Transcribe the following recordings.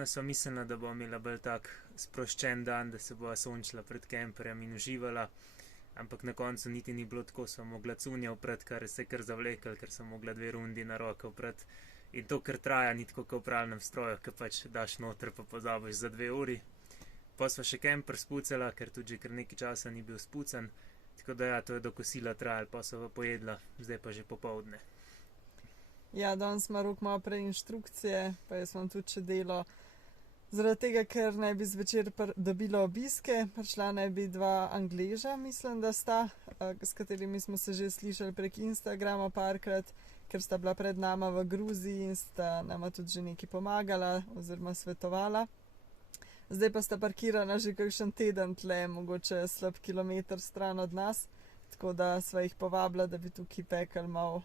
Danes so mislila, da bo imela bolj tak sproščen dan, da se bo sončila pred kemperjem in uživala, ampak na koncu niti ni bilo tako, so mogla cunja vpred, kar se je kar zavlekel, ker so mogla 2 rundi na roke vpred. In to, ker traja, ni tako kot v pralnem stroju, ki pač daš noter pa pozabiš za 2 uri. Pa sva še kemper spucala, ker tudi že kar nekaj časa ni bil spucan, tako da ja, to je do kosila trajalo, pa sva pojedla, zdaj pa že popoldne. Ja, danes ima Rok malo prej inštrukcije, pa jaz vam tudi še delo. Zaradi tega, ker naj bi zvečer dobila obiske, prišla naj bi 2 Angleža, mislim, da sta, s katerimi smo se že slišali prek Instagrama parkrat, ker sta bila pred nama v Gruziji in sta nama tudi že nekaj pomagala oziroma svetovala. Zdaj pa sta parkirana že kakšen teden tle, mogoče slab kilometer stran od nas, tako da sva jih povabila, da bi tukaj pekli malo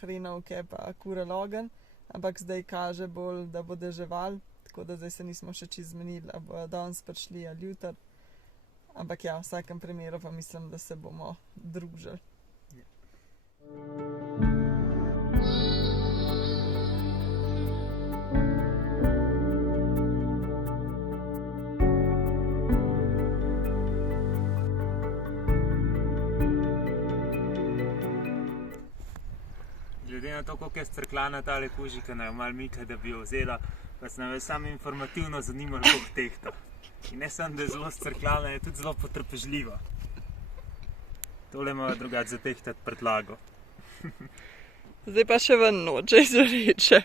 hrenovke pa kurili ogenj, ampak zdaj kaže bolj, da bo deževal, tako da zdaj se nismo še čisto zmenili, ali bojo danes prišli ali jutri. Ampak ja, v vsakem primeru pa mislim, da se bomo družili. Glede na to, koliko je strklana tale kužika, naj jo malo mika, da bi jo vzela, pa se nam je samo informativno zanimalo, koliko tehta. In ne samo, da je zelo strklana, je tudi zelo potrpežljiva. Tole ima drugače za tehtati prtlago. Zdaj pa še ven noče izreče.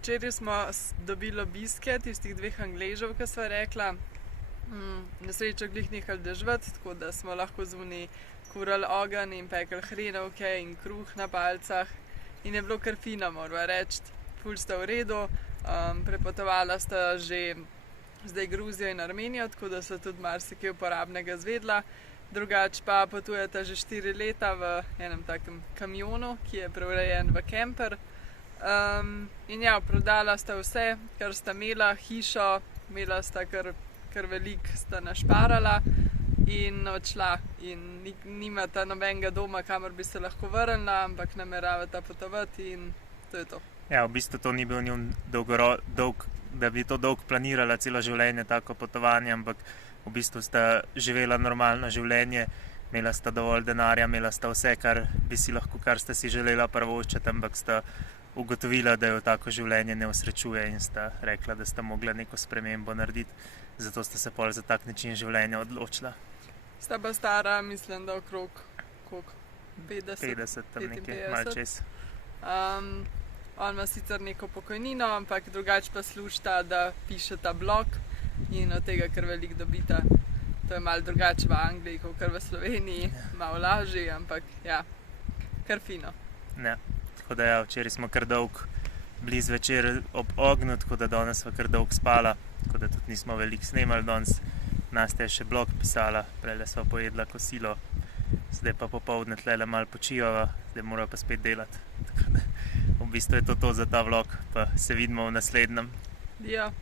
Včeraj smo dobili obiske tistih 2 Angležev, ki sva rekla. Na srečo glih nehali deževati, tako da smo lahko zunaj kurili ogenj in pekli hrenovke in kruh na palcah. In je bilo kar fino, morava reči. Ful sta v redu. Prepotovala sta že zdaj Gruzijo in Armenijo, tako da so tudi marsikaj uporabnega zvedla. Drugače pa potujeta že 4 leta v enem takem kamionu, ki je preurejen v kemper. In ja, prodala sta vse, kar sta imela, hišo, imela sta kar veliko, sta našparala in odšla. In nimata nobenega doma, kamor bi se lahko vrnila, ampak nameravata potovati in to je to. Ja, v bistvu to ni bil njun da bi to dolgo planirala celo življenje, tako potovanje, ampak v bistvu sta živela normalno življenje, imela sta dovolj denarja, imela sta vse, kar sta si želela privoščiti, ampak sta ugotovila, da jo tako življenje ne osrečuje in sta rekla, da sta mogla neko spremembo narediti. Zato sta se pol za tak način življenja odločila. Sta pa stara, mislim, da okrog 50, tam nekaj, malo čez. On ima sicer neko pokojnino, ampak drugače pa služita, da pišeta blog in od tega kar veliko dobita. To je malo drugače v Angliji, kot kar v Sloveniji, malo lažje, ampak ja, kar fino. Ja. Tako da ja, včeraj smo kar dolgo bili zvečer ob ognju, tako da danes sva kar dolgo spala, tako da tudi nismo veliko snemali danes. Nastja je še blog pisala, prejle sva pojedla kosilo, zdaj pa popoldne tlele malo počivava, zdaj mora pa spet delati. Tako da v bistvu je to za ta vlog, pa se vidimo v naslednjem. Ja.